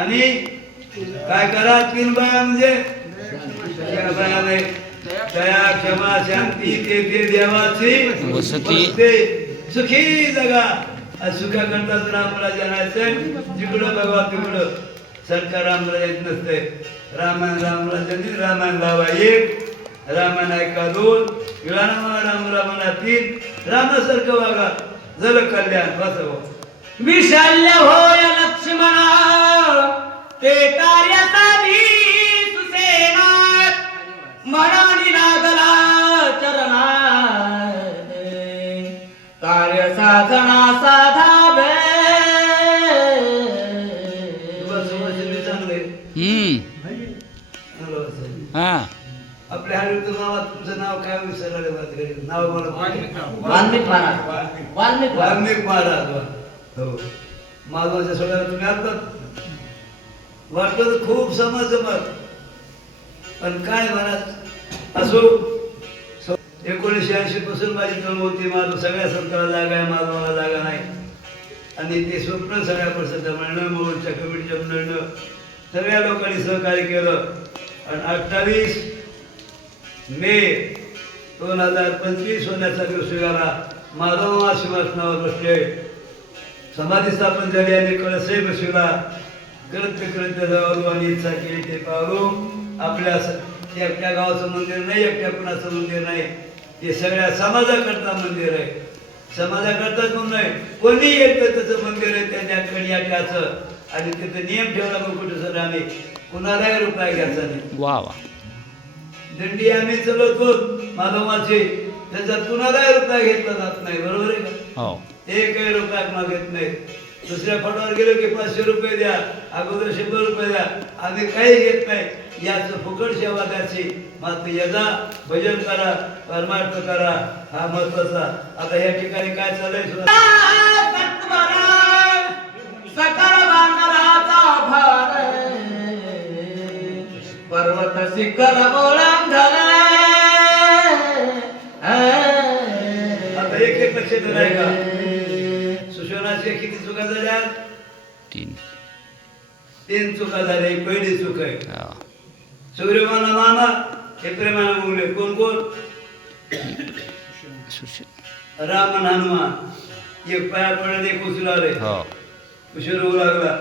आणि काय करा 3 बाया म्हणजे दया क्षमा शांती ते देवाची वसती. सुखी जगा. सुखा करतात रामला जनाचं जिकडं बघा तिकडं सरकार रामला येत नसते. रामायण रामायण लावा 1, रामायण ऐका 2, राम 3. रामासारखं वागा जल कल्याण बसव. विशाल्य होय लक्ष्मणा ते कार्यासाठी सुसेनात मनानी लागला चरणा कार्य साधना साधावे. चांगले हा आपल्या हरित नावात तुमचं नाव काय विसरलं नाव मला वाल्मिक महाराज. वाल्मिक महाराज. हो माधवाच्या सोडायला तुम्ही आलतात वाटलं तर खूप समाज जमत. पण काय महाराज असो 1980 पासून माझी तळमळ होती. माधव सगळ्या संताला जागा आहे, माधवाला जागा नाही. आणि ते स्वप्न सगळ्या परिषद म्हणणं मोहनच्या कमिटीच्या म्हणणं सगळ्या लोकांनी सहकार्य केलं. आणि 28 मे 2025 होण्याचा दिवस निघाला. माधव सिंहासनावर बसले, समाधी स्थापन झाली आणि कळसही बसविला. कृत्य जवळ इच्छा केली ते पावलो. आपल्या एकट्या गावाचं मंदिर नाही, एकट्या कुणाचं मंदिर नाही, ते सगळ्या समाजाकरता मंदिर आहे. समाजाकरताच म्हणून नाही, कोणी येतं त्याचं मंदिर आहे त्या कडियाचं. आणि तिथं नियम ठेवला मग कुठं सर आम्ही कुणालाही रुपया घ्यायचा नाही. वा वा. दिंडी आम्ही चलवतो माधवाची, त्याच्यात कुणालाही रुपया घेतला जात नाही. बरोबर आहे का? हो. 1 रुपया मागत नाही. दुसऱ्या फटावर गेलो की 500 रुपये द्या, अगोदर 100 रुपये द्या. आम्ही काही घेत नाही. याचं फुकट सेवा द्यायची. मात्र यजा भजन करा, परमार्थ करा, हा महत्वाचा. आता या ठिकाणी काय चाललंय सुद्धा सकल बांधराचा भार पर्वत शिखर ओळंघला. आता एक लक्ष देणार आहे का? सुशोनाच्या किती चुका झाल्या? 3 चुका झाल्या. ही पहिली चूक आहे. हा. सूर्यमाना माना हे प्रेमानं बोलले. कोण कोण? राम आणि हनुमान. एक पाया पडले, एक उचलाले. हो. उशीर होऊ लागला.